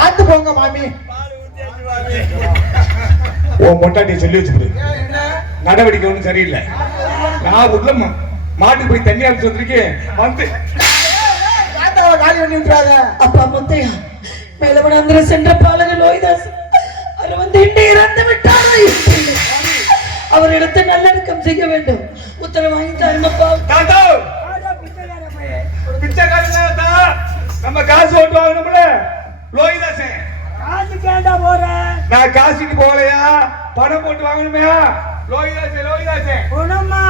பாத்து போங்க மாமி. உன் பொண்டாட்டி சொல்லி வச்சுக்கிட்டு நடவடிக்கை ஒன்றும் சரியில்லை. நான் உள்ள மாட்டுக்கு போய் தண்ணி அடிச்சு வந்திருக்கேன். வந்து காலி பண்ணி விட்டுறாங்க. அப்பா முத்தையா மேலவனாந்திர சென்ற பாலக லோய்தாஸ் அவர் வந்து இறந்து விட்டாரா? அவரிடத்தை நல்லடக்கம் செய்ய வேண்டும். உத்தரவு வாங்கி தருமப்பா. நம்ம காசு ஓட்டு வாங்கணும்ல லோய்தாசே. காசு கேட்டா போறேன். நான் காசுக்கு போகலையா, பணம் போட்டு வாங்கணுமையா? லோய்தாசே லோய்தாசே போனம்மா.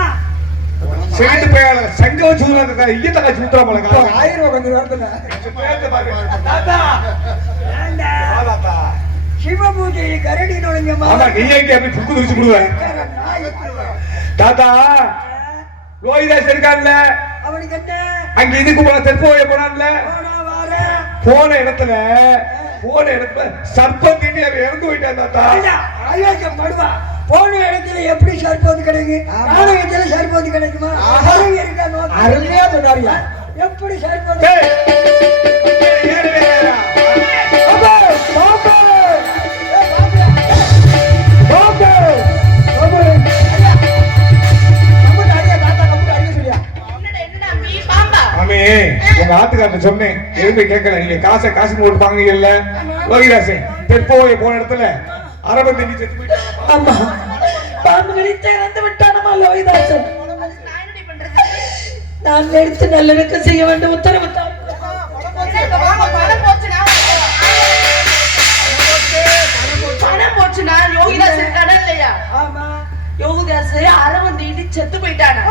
செட்டு போயால சங்க வச்சு ஊராத ஐயா தக்க சுத்தற போல. 1000 ரூபாய் கொஞ்சம் வரதுல. தாத்தா ஏண்டா தாத்தா சிவபூஜை கரடி நொழுங்கமா. ஆமா நீ எங்க அப்படி புக்கு துரிச்சு போடுவேன். தாத்தா லோய்தாஸ் இருக்கான்ல, அவனுக்கு என்ன அங்க இதுக்கு போன தெற்போய போனான்ல, போன இடத்துல சர்ப்பம் திண்டி அவன் இறந்து போயிட்டான். தாத்தா அயோக்கியம் படுவா. போன இடத்துல எப்படி சர்ப்பம் கிடைக்கும்? ஆலயத்துல சர்ப்பம் கிடைக்குமா? அருமையா சொன்னாரியா? எப்படி சர்ப்பம்? உங்க ஆத்துக்காரட்ட சொன்னேன், எதுவுமே கேட்கல. நீங்க காசு போட்டு வாங்குறீங்கல்ல லோகிதாசே, தெற்போய போன இடத்துல அரபம் திண்டி செத்து போயிட்டான். அம்மா பாம்பு கடித்து இறந்து விட்டானமா லோகிதாசன். நான் எடுத்து நல்லடக்கம் செய்ய வேண்டும். உத்தரவு தான். பணம் போச்சுனா யோகிதாஸ் இருக்கானா இல்லையா? ஆமா யோகிதாஸ் அரவம் தீண்டி செத்து போயிட்டானா?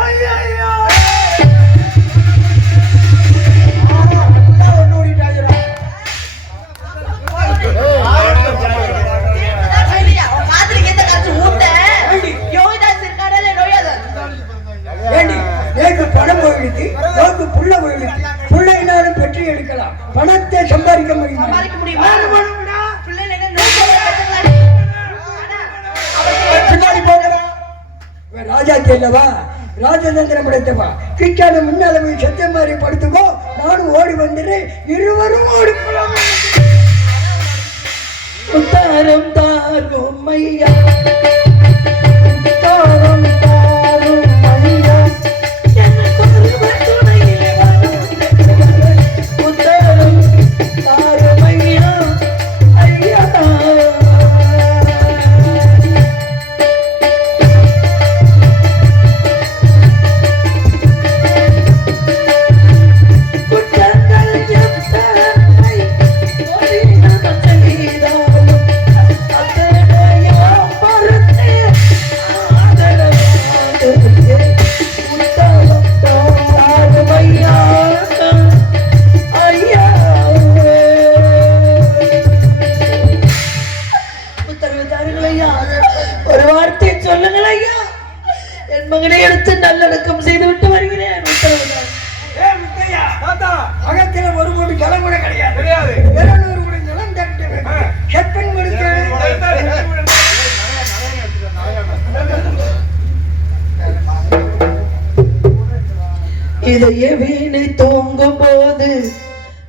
பெற்று எடுக்கலாம். பணத்தை சம்பாதிக்க முடியுமா? பின்னாடி போகிறா ராஜாக்கு அல்லவா, ராஜதந்திரம் படைத்தவா. கிச்சான முன்னால போய் சத்திய மாதிரி படுத்துக்கோ, நானும் ஓடி வந்துடுறேன். இருவரும் ஓடி போலாம். உத்தாரம் தாரும் ஐயா, ஒரு வார்த்தை சொல்லுங்கள் ஐயா. என் மகனை எடுத்து நல்லடக்கம் செய்து விட்டு வருகிறேன். அகத்தில ஒரு கோடி ஜலம் கூட கிடையாது. 200 கோடி ஜலம் செப்பன் இதைய வீணை தூங்கும் போது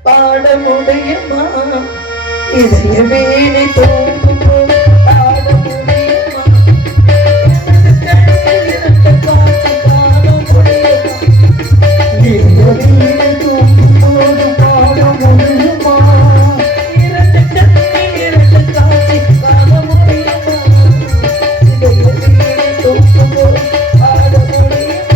பாட முடியுமா? இதய வீணை தூங்கும் போது பாட முடியுமா? காட்சி காண முடியுமா? இதய வீணை தூங்கும் போது பாட முடியுமா? இரண்டு காட்சி காண முடியுமா? இதய வீணை தூங்கும் போது பாட முடியுமா?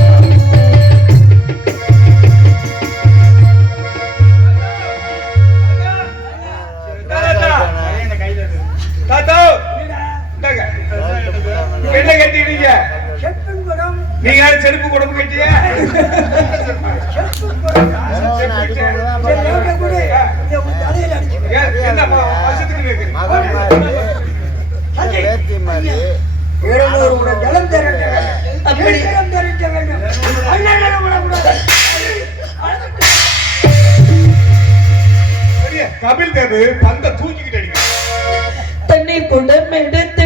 என்ன கட்டிடுங்க? நீங்க செருப்பு குடம்பு கட்டிய ஜலம் தரட்ட வேண்டும். கபில் தேவ் பந்த தூக்கிக்கிட்டு அடிக்க தண்ணீர் குடம் எடுத்து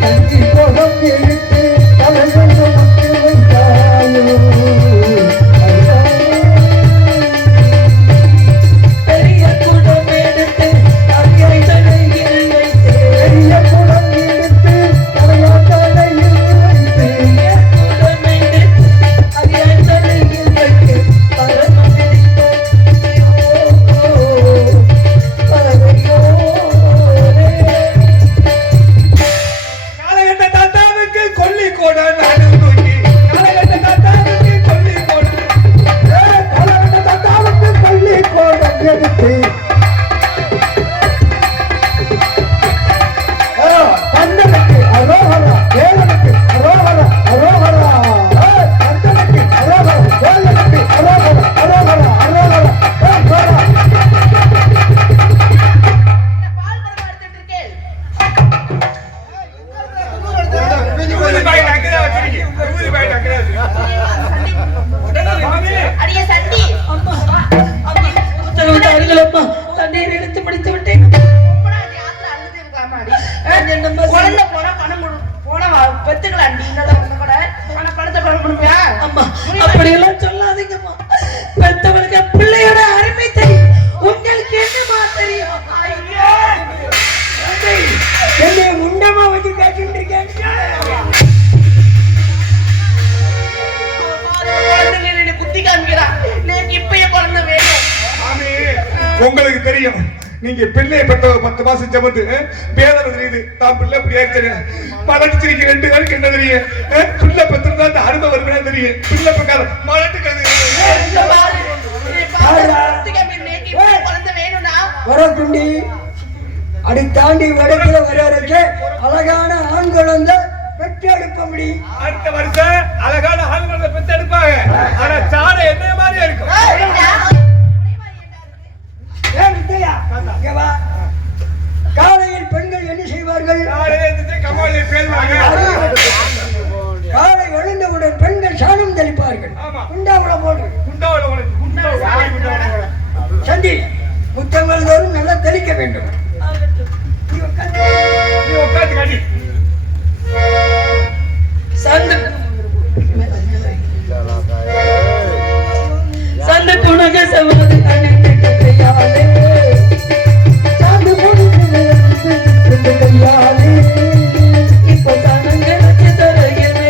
தண்ணீர் குடம் எடுத்து கொடுப்பியா? அம்மா அப்படியெல்லாம் சொல்லாதீங்கம்மா. பெத்தவளுக்கு பிள்ளையோட அருமை தெரியும். உங்களுக்கு என்னமா தெரியும்? என்னை முண்டமா வச்சு காட்டிட்டு இருக்கேன். குழந்தைங்க என்னை குத்தி காமிக்கிறான். எனக்கு இப்பயே குழந்தை வேணும். மாமி, உங்களுக்கு தெரியும் நீங்க பிள்ளையை பெற்ற 10 மாசம் ஜமத்து வேதனை தெரியுது. தான் பிள்ளை இப்படி ஆயிடுச்சு மலடிச்சிருக்க 2 பேருக்கு என்ன தெரியும்? பிள்ளை பெற்றிருந்தா அந்த அருமை வருமே தெரியும். பிள்ளை பெக்காத மலட்டுக்கிறது குழந்தை வேணும்னா வரக்குண்டி அடி தாண்டி வடக்கில வர்றதுக்கு அழகான ஆண் குழந்தை பெற்றெடுக்க முடியும். அடுத்த வருஷம் அழகான ஆண்களை பெற்றெடுப்பாங்க. ஆனா சாடை என்ன மாதிரியா இருக்கும்? காலையில் பெண்கள் என்ன செய்வார்கள்? காலை எழுந்தவுடன் பெண்கள் சாணம் தெளிப்பார்கள். சந்தி முத்தங்கள் தோறும் நல்லா தெளிக்க வேண்டும். சந்த துணக சமது அணிந்த கையாலே இப்போ தனங்களுக்கு தரையனே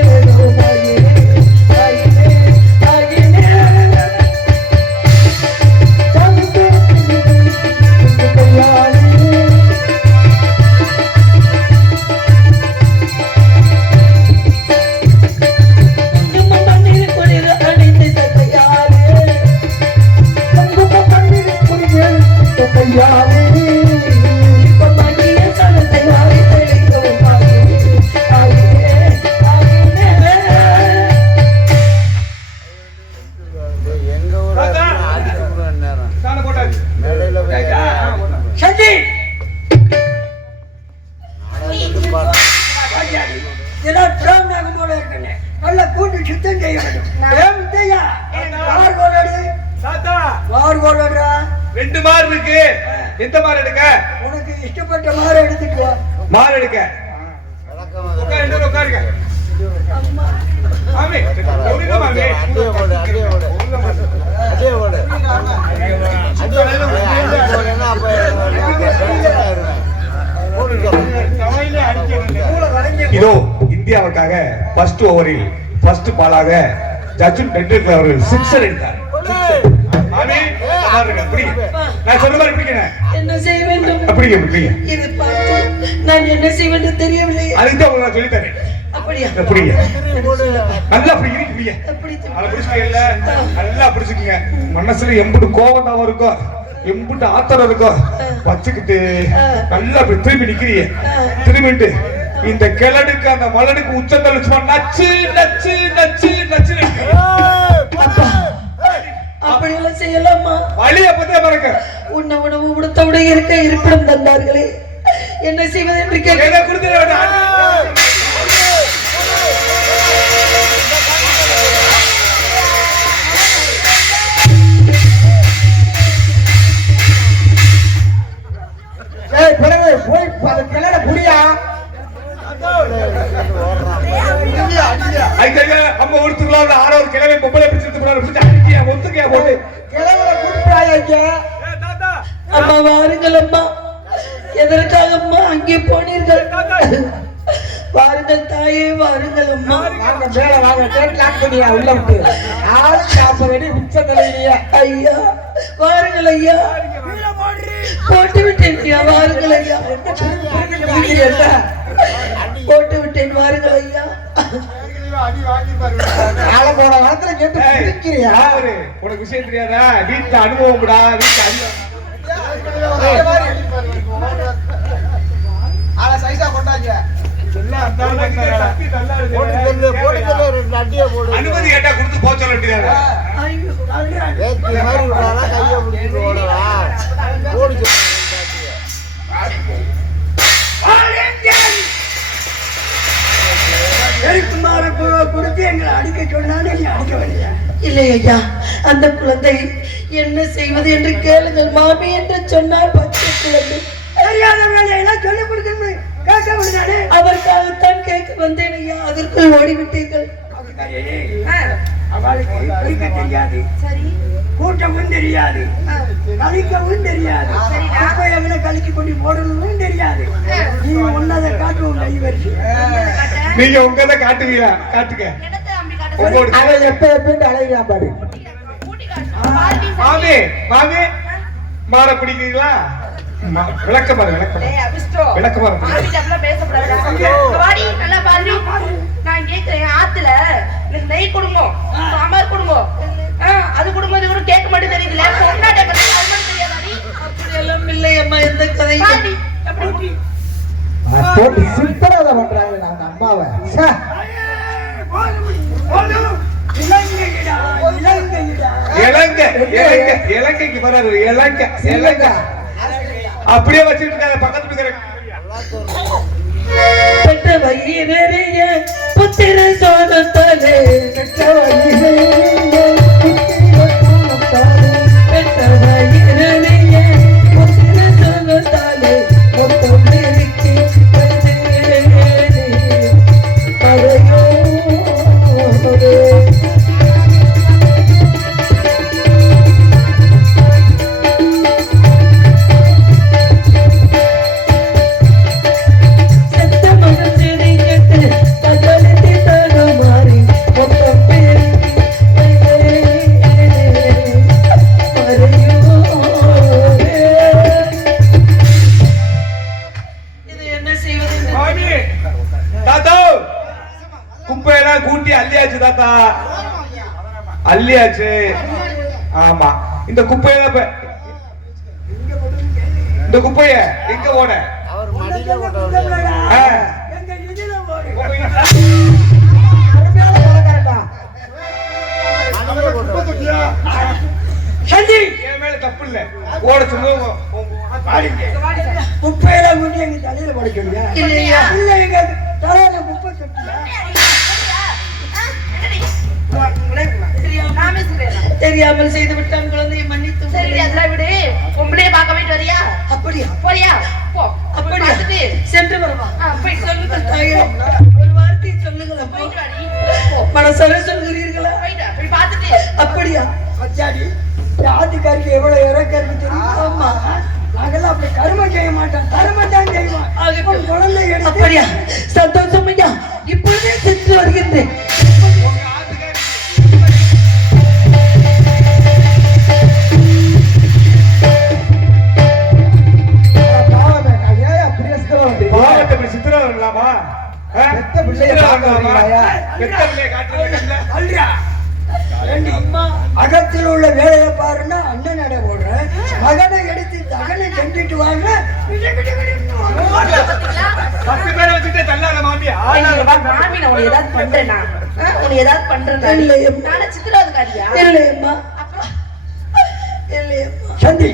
நல்லா கூட்டு சுத்தம் செய்ய வேண்டும். ரெண்டு மார் இருக்கு. எந்த மார் எடுக்க? உனக்கு இஷ்டப்பட்ட மார் எடுத்துட்டு வா. மார் எடுக்க உட்காருங்க. மாமி, ஒருங்க மாமி. இதோ இந்தியாவுக்காக ஃபர்ஸ்ட் ஓவரில் ஃபர்ஸ்ட் பாலாக சச்சின் டெண்டுல்கர் அவர்கள் 6 அடித்தார். மாமி, நான் சொல்ற மாதிரி பிடிக்கிறேன். என்ன செய்ய வேண்டும்? அப்படியே பிடிங்க. இது பார்த்து நான் என்ன செய்ய வேண்டும் தெரியவில்லை. அதுக்கு உங்களுக்கு நான் சொல்லி தரேன். அப்படியா? அப்படியே நல்லா பிடிக்கிறீங்க. அப்படி அதை பிடிச்சிக்கல நல்லா பிடிச்சிக்கங்க. மனசுல எம்புட்டு கோபம் தான் இருக்கும், எம்புட்டு ஆத்திரம் இருக்கும். வச்சுக்கிட்டு நல்லா அப்படி திரும்பி நிக்கிறீங்க. திரும்பிட்டு இந்த கிழடுக்கு அந்த மலனுக்கு உச்சந்தல் சும்மா நச்சு நச்சு நச்சு நச்சு. அப்படியெல்லாம் செய்யலாமா? வழிய பத்தே மறக்க உன்ன உணவு உடுத்தவுட இருக்க இருப்பிடம் தந்தார்களே, என்ன செய்வது என்று கேட்க போய் கிளட புரியா அம்மா ஒருத்துக்கலாம் ஆறாவது கிழமை பொம்பளை பிடிச்சிட்டு ஒத்துக்கையா போட்டு அம்மா வாருங்கள் அம்மா. எதற்காக அம்மா அங்கே போனீர்கள்? வாருங்கள் தாயே, வாருங்கள் அம்மா. மேல வாங்க கேட்கலாம்யா உள்ள விட்டு ஆளு சாப்பிட உச்ச நிலையிலேயே. ஐயா வாருங்கள் ஐயா. போட்டு விட்டேன் ஐயா, வாருங்கள் ஐயா. போட்டு விட்டேன், வாருங்கள் ஐயா. போன வாரத்துல கேட்டு பிடிக்கிறியா? உனக்கு விஷயம் தெரியாதா? வீட்டுல அனுபவம் கூடா. வீட்டுல அனுமதி கேட்டா கொடுத்து போக சொல்ல வேண்டியது. கொடுத்து எங்களை அடிக்க சொன்னாலும் நீ அடிக்கவில்லையா? இல்லை ஐயா, அந்த குழந்தை என்ன செய்வது என்று கேளுங்கள். மாமி என்று சொன்னால் பச்சை குழந்தை. தெரியாத வேலையெல்லாம் சொல்லிக் கொடுக்கணும். கேட்க முடியாது. அதற்காகத்தான் கேட்க வந்தேன் ஐயா. அதற்குள் ஓடிவிட்டீர்கள். அவளுக்கு பெருக்க தெரியாது, சரி கூட்டமும் தெரியாது, கழிக்கவும் தெரியாது, அப்ப எவனை கழிச்சு கொண்டு போடணும் தெரியாது. நீ ஒன்னதை காட்டுவோம் கை வரிசை. நீங்க உங்கதான் காட்டுவீங்களா? காட்டுங்க. இடத்தை அம்பி காட்ட உங்களோட அவன் எப்ப எப்பன்னு அழகிறான் பாரு. கூட்டி காட்டு மாமி மாமி மாற பிடிக்கிறீங்களா? விளக்க பாரு, விளக்க பாரு. ஏய் அபிஷ்டோ விளக்க பாரு. மாமி டப்ல பேசக்கூடாது. வாடி நல்லா பாரு. நான் கேக்குறேன் ஆத்துல எனக்கு நெய் கொடுங்க, சாம்பார் கொடுங்க, அது கொடுங்க, இது கூட கேட்க மாட்டேன் தெரியுதுல. பொண்ணாட்ட பத்தி அவங்களுக்கு தெரியாதாடி? அப்படியெல்லாம் இல்லையம்மா எந்த கதையும். பாடி எப்படி போட்டு சிப்பராத பண்றாங்க நாங்க அம்மாவை. இலங்கைக்கு வராது. இலங்கை அப்படியே வச்சுட்டு இருக்காங்க பக்கத்து இருக்கிற. பெற்ற வயிறறிய புத்திர சோதத்தாலே பெற்ற வயிறறிய புத்திர சோதத்தாலே மொத்தம் நெருக்கி குப்பையெல்லாம் கூட்டி அள்ளியாச்சு தாத்தா, அள்ளியாச்சு. ஆமா, இந்த குப்பைய எங்க போட? என் மேல தப்பு இல்ல, ஓட சொல்லுங்க. குப்பையெல்லாம் கூட்டி எங்க தலையில படைக்கிறீங்க? இல்லையா? இல்ல, எங்க தலையில குப்பை கட்டியா? தெரியாமல் செய்து விட்டான், குழந்தையை மன்னித்து சரி அதெல்லாம் விடு. உங்களையே பார்க்க போயிட்டு வரியா? அப்படியா? போறியா? போ. அப்படியா? பார்த்துட்டு சென்று வருவா. போய் சொல்லுங்கள் தாயே, ஒரு வார்த்தை சொல்லுங்கள். போயிட்டு வாடி. போ. மனசார சொல்கிறீர்களா? போயிட்டு போய் பார்த்துட்டு அப்படியா? அச்சாடி, ஆத்துக்காருக்கு எவ்வளவு இறக்கருக்கு தெரியும். ஆமா, நாங்கெல்லாம் அப்படி கரும செய்ய மாட்டோம், கரும தான் செய்வோம். ஆகட்டும். குழந்தை எடுத்து அப்படியா? சந்தோஷம் ஐயா, இப்பொழுதே சென்று வருகின்றேன். அகத்தில் உள்ள வேலையை பாருன்னா அண்ணன் நட போடுறேன், மகனை எடுத்து தகனை செஞ்சுட்டு வாங்க. மாமி நான் உன்னை ஏதாவது பண்றேன்னா உன்னை ஏதாவது பண்றேன்னா நானே சித்திரவதைக்காரியா? இல்லையம்மா, அப்புறம் இல்லையம்மா. சந்தி,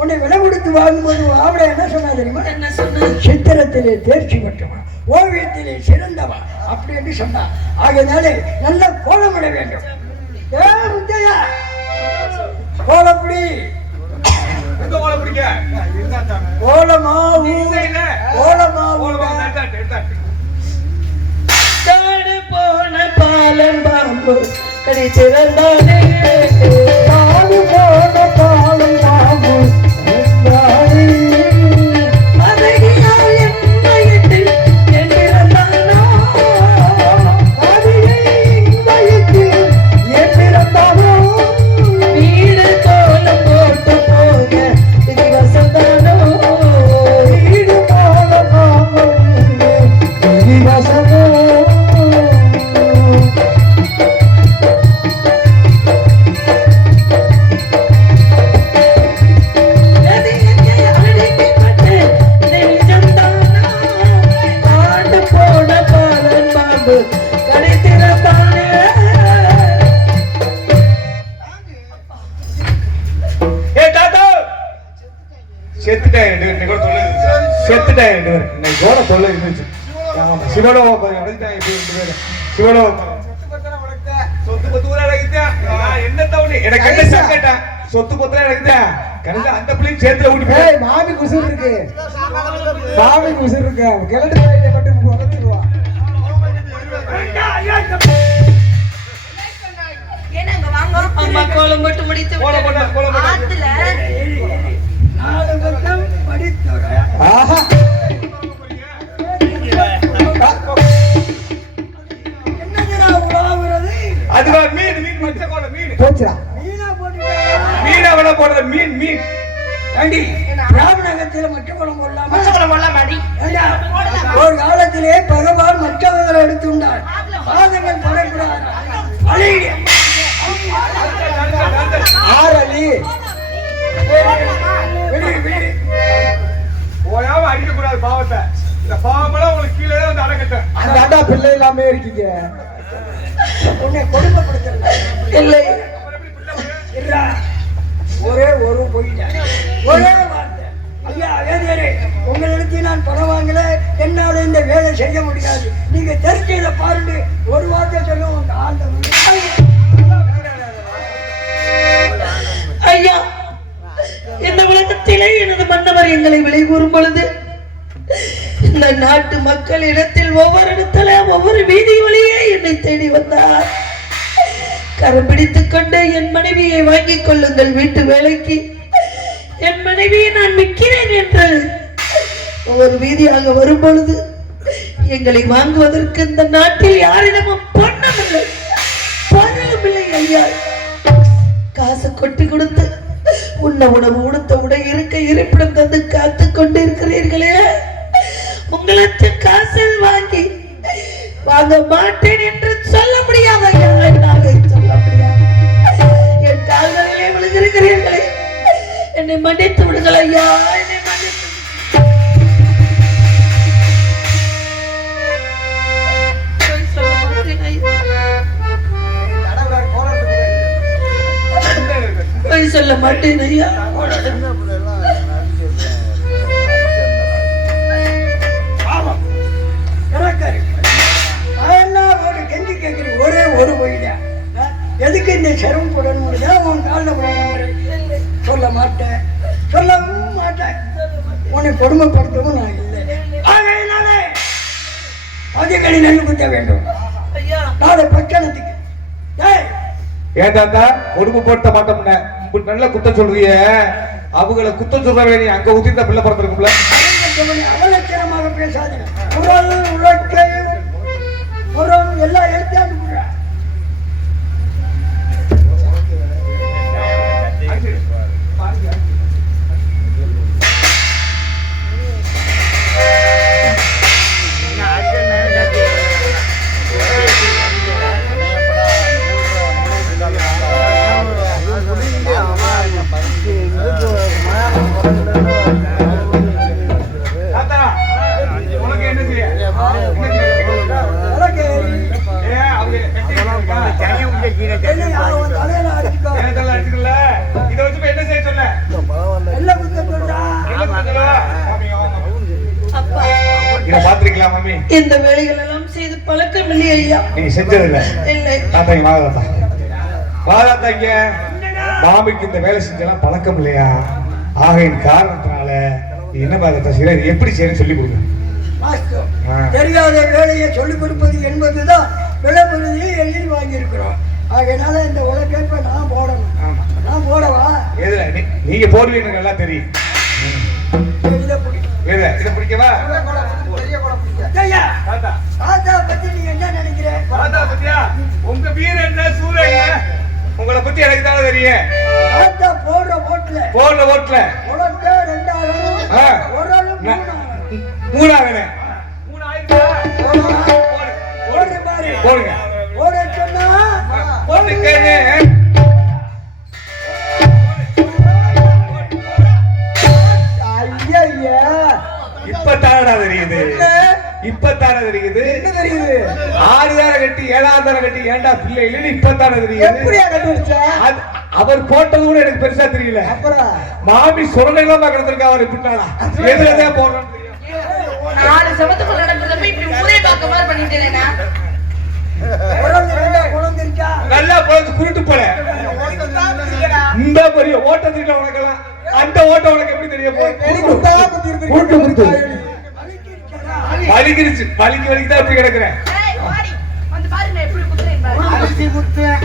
உன்னை விலை கொடுத்து வாங்கும்போது ஆவிட என்ன சொன்னா தெரியுமா? என்ன சொன்ன? சித்திரத்திலே தேர்ச்சி பெற்றவா, ஓவியத்திலே சிறந்தவா அப்படி என்று சொன்னா. ஆகையினாலே நல்ல கோலமிட வேண்டும். கோலப்படி கோலமாவு தாடு போன பாலன் பாம்பு கடி திறந்தானே, தாடு போன பாலன் பாம்பு அழகியால் என்னையிட்டு என்றிருந்தானோ, வீடு கோலம் போட்டு போக இது வசந்தானோ, வீடு கோலமாவு வசமோ. சொத்து பத்திரம் எனக்கு அந்த பிள்ளையும் சேர்த்துல ஊட்டி மாமி குசுர் இருக்கு, மாமி குசுர் இருக்கு, கிழட்டு மட்டும் உதச்சிருவா. அம்மா கோலம் போட்டு முடித்து கோலம் போட்டா கோலம் போட்டா ஆத்துல 4 பக்கம் படித்துற ஆஹா என்னதுடா உலாவுறது அதுவா மீன் மீன் மச்ச கோலம் மீன் போச்சுடா மீனா போட்டுட்டா மீன் அவள போடுற மீன் மீன் ஏண்டி பிராமணகத்தில் மற்ற குளம் போடலாமா பச்சைக்குளம் போடலாம் மாடி ஏண்டா, ஒரு காலத்திலே பகவான் மற்றவர்களை எடுத்துண்டார் பாதங்கள் படக்கூடாது அழகிய ஆறலி ஓயாம அடிக்க கூடாது பாவத்தை இந்த பாவமெல்லாம் உங்களுக்கு கீழே வந்து அடக்கட்டேன் அந்த அண்டா பிள்ளை இல்லாம இருக்கீங்க உன்னை கொடுமைப்படுத்தல இல்லை இல்ல ஒரே ஒரு போயிட்டேன் ஒரே வார்த்தை ஐயா வேதியரே உங்களிடத்தில் நான் பணம் வாங்கல என்னால இந்த வேலை செய்ய முடியாது நீங்க தெரிஞ்சதை பாருங்க ஒரு வார்த்தை சொல்லுவோம் உங்க ஆண்டவன் ஐயா இந்த உலகத்திலே எனது மன்னவர் எங்களை விலை கூறும் பொழுது இந்த நாட்டு மக்கள் இடத்தில் ஒவ்வொரு இடத்துல ஒவ்வொரு வீதி வழியே என்னை தேடி வந்தார் கரம் பிடித்துக் கொண்டு என் மனைவியை வாங்கிக் கொள்ளுங்கள் வீட்டு வேலைக்கு என் மனைவியை நான் விற்கிறேன் என்று ஒவ்வொரு வீதியாக வரும் பொழுது எங்களை வாங்குவதற்கு இந்த நாட்டில் யாரிடமும் பணம் இல்லை பணம் இல்லை ஐயா காசு கொட்டி கொடுத்து உண்ண உணவு உடுத்த உடை இருக்க இருப்பிடம் தந்து காத்து கொண்டு இருக்கிறீர்களே உங்களுக்கு காசில் வாங்க மாட்டேன் என்று சொல்ல முடியாத சொல்ல முடியாது என் கால்களிலே விழுகிறீர்களே என்னை மன்னித்து விடுங்கள் ஐயா என்னை மன்னித்து சொல்ல மாட்டேன் ஐயா கெஞ்சி கேட்கிறேன் ஒரே ஒரு போயிட எதுக்கு இந்த சிரமம் போடணும் உன் காலில் போடணும் சொல்ல மாட்டேன் சொல்லவும் மாட்டேன் உன்னை கொடுமைப்படுத்தவும் நான் இல்லை அதிகடி நெல் குத்த வேண்டும் நாளை பட்டணத்துக்கு ஏதாந்தா கொடுமை போட்ட மாட்டோம்ன இப்படி நல்ல குத்தம் சொல்றிய அவங்கள குத்தம் சொல்றவே நீ அங்க ஊத்திருந்தா பிள்ளை பிறந்திருக்கும்ல அவலட்சணமாக பேசாது குரல் உலக்கை புறம் எல்லாம் எடுத்து அனுப்புற உனக்கு என்ன செய்ய இந்த வேலைகள் எல்லாம் செய்து பழக்கம் இல்லை ஐயா நீங்க செஞ்சதில்ல இல்லை தாத்தாங்க வாதாத்தாங்க மாமிக்கு இந்த வேலை செஞ்செல்லாம் பழக்கம் இல்லையா ஆகையின் காரணத்தினால என்ன பாதத்தா செய்ய எப்படி செய்யணும் சொல்லி கொடுங்க தெரியாத வேலையை சொல்லிக் கொடுப்பது என்பதுதான் விளம்பரத்தையே எழுதி வாங்கியிருக்கிறோம் ஆகையினால இந்த உலகேற்ப நான் போடணும் நான் போடவா எதுல நீங்க போடுவீங்க நல்லா தெரியும் இதை பிடிக்கவா தாத்தா பத்தி நீங்க என்ன நினைக்கிற தாத்தா பத்தியா உங்க வீர என்ன சூர என்ன உங்களை பத்தி எனக்கு தானே தெரியும் தாத்தா போடுற ஓட்டுல உனக்கு 2000 ஒரு ஆளு 3000 போடுங்க ஓட சொன்னா போட்டுக்கேன்னு இப்பத்தானடா தெரியுது இப்பத்தானே தெரியுது என்ன தெரியுது 6000 கட்டி 7000 கட்டி ஏண்டா பிள்ளை இல்லைன்னு இப்பத்தானே தெரியுது எப்படியா கண்டுபிடிச்ச அவர் போட்டது கூட எனக்கு பெருசா தெரியல அப்புறம் மாமி சுரணைகளா கிடந்திருக்கா அவர் இப்படினாடா எதுலதான் போடுறோம் 4 செவத்துக்குள்ள நடக்கிறப்ப இப்படி ஊரே பார்க்க மாதிரி பண்ணிட்டேனா நல்லா பொழுது குருட்டு போல இந்த பெரிய ஓட்டத்துக்கு உனக்கெல்லாம் அந்த ஓட்டம் உனக்கு எப்படி தெரிய போகுது வலிக்கிருச்சு வலிக்கு தான் இப்படி கிடக்குறேன் வந்து பாருங்க எப்படி குத்துறேன்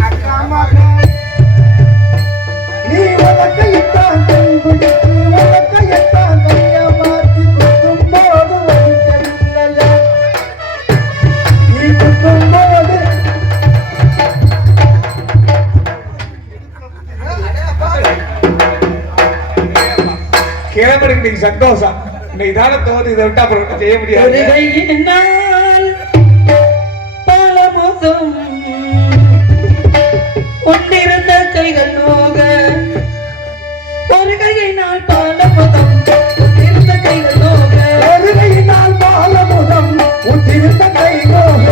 எனக்கு இன்னைக்கு சந்தோஷம். இன்னைக்கு தானே தோது, இதை விட்டு அப்புறம் ஒண்ணும் செய்ய முடியாது. ஒரு கையினால் பலமுதும் ஒன்றிருந்த கைகள் நோக, ஒரு கையினால் பலமுதும் ஒன்றிருந்த கைகள் நோக, ஒரு கையினால் பாலமுதம் உற்றிருந்த கை நோக,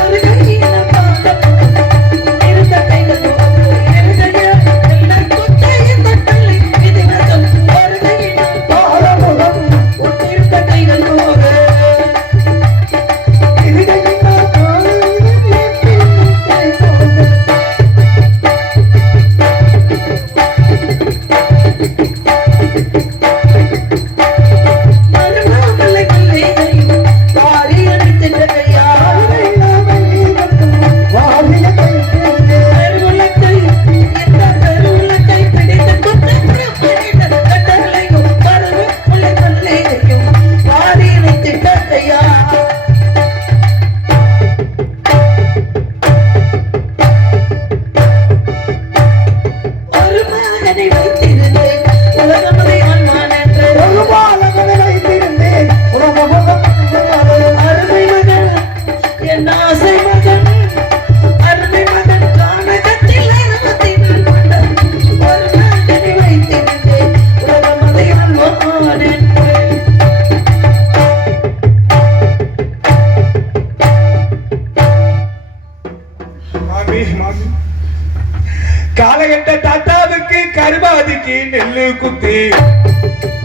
ஒரு கையினால் பலமுதும் ஒன்றிருந்த கைகள் நோக, எல்லாம் குத்தையின் தட்டலை விதிவதும், ஒரு கையினால் பாலமுதம் ஒன்றிருந்த கைகள் நோக, இருகையினால் பாலமுதம் கை நோக. மறுநாமலை மல்லிகையும் வாரி அணித்திட்ட கையால் வாரிய கை நோக. கருவுலக்கை, இந்த கருவுலக்கை பிடித்து குத்தப்புறம் பிடித்த கட்டளையும் கருவுலை மல்லிகையும் வாரி அணித்திட்ட கையால் ஒரு மகனை வைத்திருந்தேன் உலகமதை அன்பான் என்று ஒரு பாலகனை வைத்திருந்தேன் உலகமுகம் அருமை மகன் என் ஆசை மகன் அருமை மகன் கானகத்தில் அனுமதி கொண்ட ஒரு மகனை வைத்திருந்தேன் உலகமதை அன்பான் என்று மாமி, மாமி. காலகட்ட தாத்தாவுக்கு கருமாதிக்கு நெல்லு குத்தி,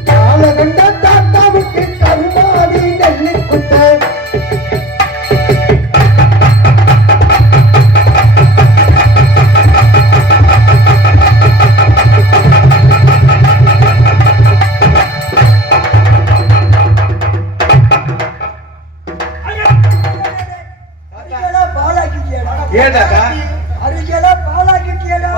காலகண்ட தாத்தாவுக்கு கருமாதி நெல்லி குத்த அரிசியெல்லாம் பாலாக்கிட்டியாடா? ஏன் தாத்தா? அரிசியெல்லாம் பாலாக்கிட்டியாடா?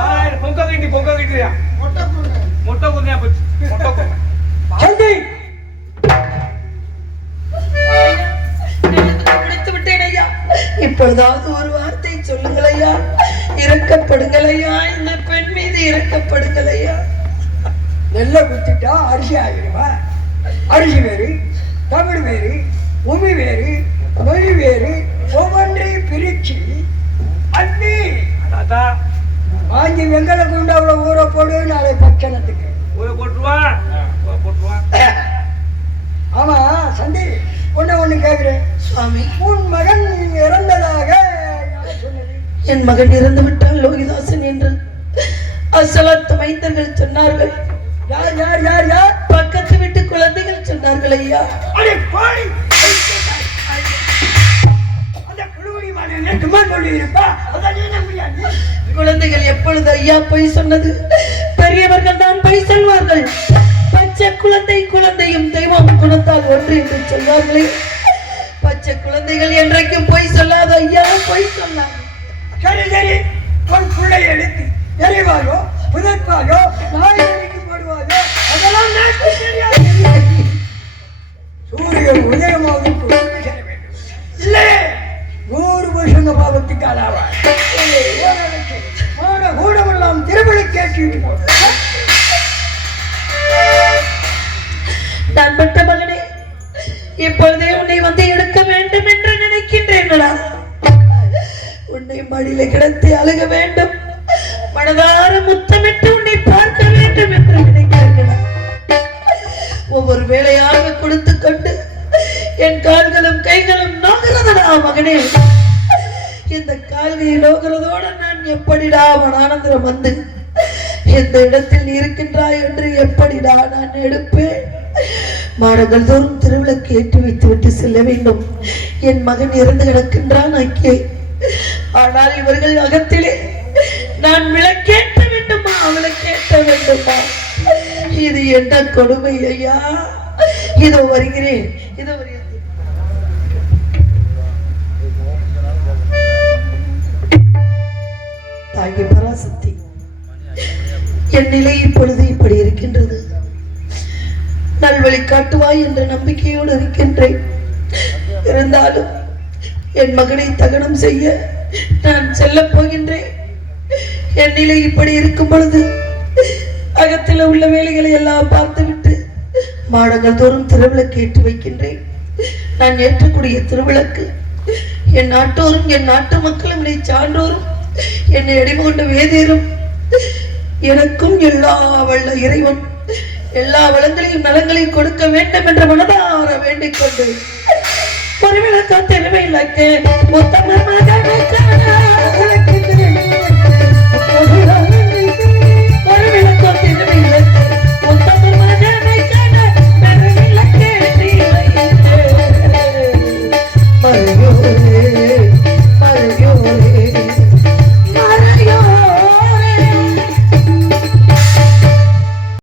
சந்தி முடித்து விட்டேன் ஐயா. இப்பொழுதாவது ஒரு வார்த்தை சொல்லுங்கள் ஐயா. இறக்கப்படுங்கள் ஐயா, இந்த பெண் மீது இறக்கப்படுங்கள் ஐயா. நெல்லை குத்திட்டா அரிசி ஆகிடுவா? அரிசி வேறு, தமிழ் வேறு, உமி வேறு, மொழி வேறு, ஒவ்வொன்றையும் பிரிச்சு அண்ணி வாங்கி வெங்கல குண்டாவுல ஊற போடு, நாளை பட்சணத்துக்கு. ஆமா சந்தி, ஒண்ணு கேக்குறேன். சுவாமி, உன் மகன் இறந்ததாக யார் சொன்னது? என் மகன் இறந்து விட்டான் லோகிதாசன் என்று அசலத்து மைந்தர்கள் சொன்னார்கள். யார் யார் யார் யார்? பக்கத்து வீட்டு குழந்தைகள் சொன்னார்கள் ஐயா. அடே பாடி, அந்த குழுவடி மாநில சும்மா சொல்லி இருப்பா, அதான் நீ நம்பியா? குழந்தைகள் எப்பொழுது ஐயா பொய் சொன்னது? பெரியவர்கள் தான் பொய் சொல்வார்கள். பச்சை குழந்தை குழந்தையும் தெய்வம் குணத்தால் ஒன்று என்று சொல்வார்களே, பச்சை குழந்தைகள் என்றைக்கும் பொய் சொல்லாத ஐயா, பொய் சொல்லாது. சரி சரி, உன் பிள்ளை எடுத்து எறிவாயோ புதைப்பாயோ நாய்க்கு போடுவாயோ அதெல்லாம் எனக்கு தெரியாது. சூரியன் உதயமாவதற்கு உதவி செய்ய வேண்டும். இல்லை 100 வருஷங்க பாவத்துக்கு அலாவா மாட கூடமெல்லாம் திருவிழை கேட்டு போடு. நான் பெற்ற மகனே, இப்பொழுதே உன்னை வந்து எடுக்க வேண்டும் என்று நினைக்கின்றேனடா. உன்னை மடியில கிடத்தி அழுக வேண்டும், மனதார முத்தமிட்டு உன்னை பார்க்க வேண்டும் என்று நினைக்கிறேன். ஒவ்வொரு வேளையாக கொடுத்து கொண்டு என் கால்களும் கைகளும் நோகிறதடா மகனே. இந்த கால்கள் நோகிறதோட நான் எப்படிடா மனானந்தரம் வந்து எந்த இடத்தில் நீ இருக்கின்றாய் என்று எப்படிடா நான் எடுப்பேன்? மாடங்கள் தோறும் திருவிளக்கு ஏற்றி வைத்து விட்டு செல்ல வேண்டும். என் மகன் இறந்து கிடக்கின்றான் அங்கே. ஆனால் இவர்கள் அகத்திலே நான் விளக்கேற்ற வேண்டுமா, விளக்கேற்ற வேண்டுமா? இது என்ன கொடுமை ஐயா. இதோ வருகிறேன், இதோ வருகிறேன். தாயி பராசக்தி, என் நிலை இப்பொழுது இப்படி இருக்கின்றது. நல்வழி காட்டுவாய் என்ற நம்பிக்கையோடு இருக்கின்றேன். இருந்தாலும் என் மகனை தகனம் செய்ய நான் செல்ல போகின்றேன். என் நிலை இப்படி இருக்கும் பொழுது அகத்தில் உள்ள வேலைகளை எல்லாம் பார்த்துவிட்டு மாடங்கள் தோறும் திருவிளக்கு ஏற்றி வைக்கின்றேன். நான் ஏற்றக்கூடிய திருவிளக்கு என் நாட்டோரும் என் நாட்டு மக்களும் என்னை சான்றோரும் என்னை அடிமை கொண்ட வேதியரும் எனக்கும் எல்லா வல்ல இறைவன் எல்லா வளங்களையும் நலங்களையும் கொடுக்க வேண்டும் என்ற மனதார வேண்டிக் கொண்டு ஒரு விளக்கா திருவிளக்கு உத்தம மகனுக்கான